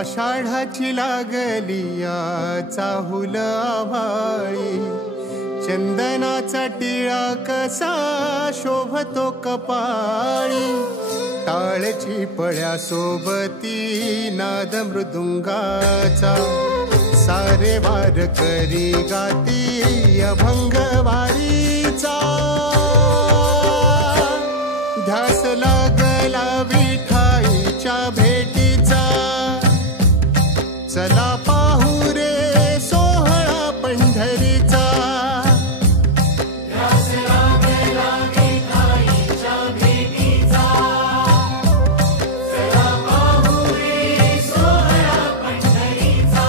आषाढाची लागलिया चाहुल आभाळी, चंदनाचा टिळा कसा शोभतो कपाळी, टाळची पळ्या सोबती नाद मृदुंगाचा, सारे वार करी गाती अभंग वारीचा, ध्यास लागला विठाईच्या भेटीचा, चला पाहू रे सोहळा पंढरीचा, ध्यास लागला विठाईच्या भेटीचा, चला पाहू रे सोहळा पंढरीचा.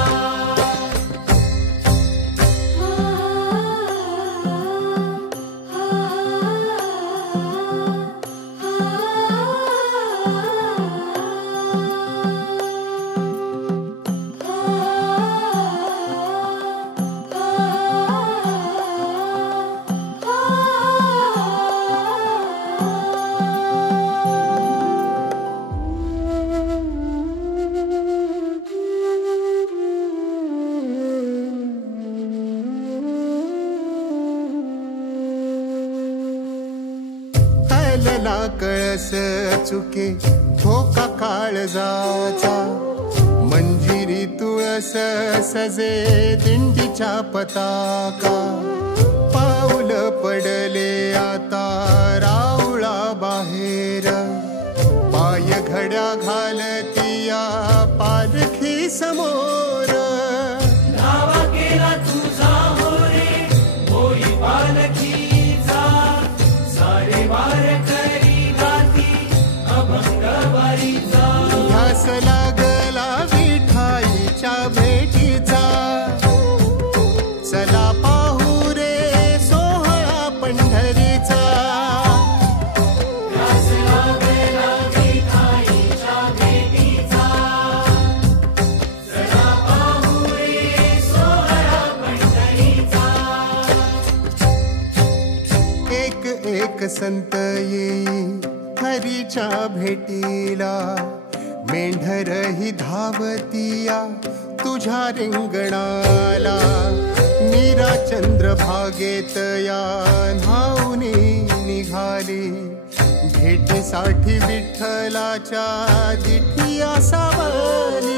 हलला कळस चुके धोका काळजाचा, मंजिरी तुळस सजे दिंडीच्या पताका, पाऊल पडले आता राऊळा बाहेर, पाय घड्या घालतिया पालखी समोर, धावा केला तुझा हो रे होई पालखीचा, सारे वार करी गाती अभंग वारीचा, ध्यास लागला विठाईच्या भेटीचा, चला पाहू रे सोहळा पंढरीचा, ध्यास लागला विठाईच्या भेटीचा, चला पाहू रे सोहळा पंढरीचा. एक एक संत येई हरीच्या भेटीला, मेंढरही धावतिया तुझ्या रिंगणाला, मीरा चंद्रभागेत या न्हाऊनी निघाली, भेटीसाठी विठ्ठलाच्या जिठिया सावली.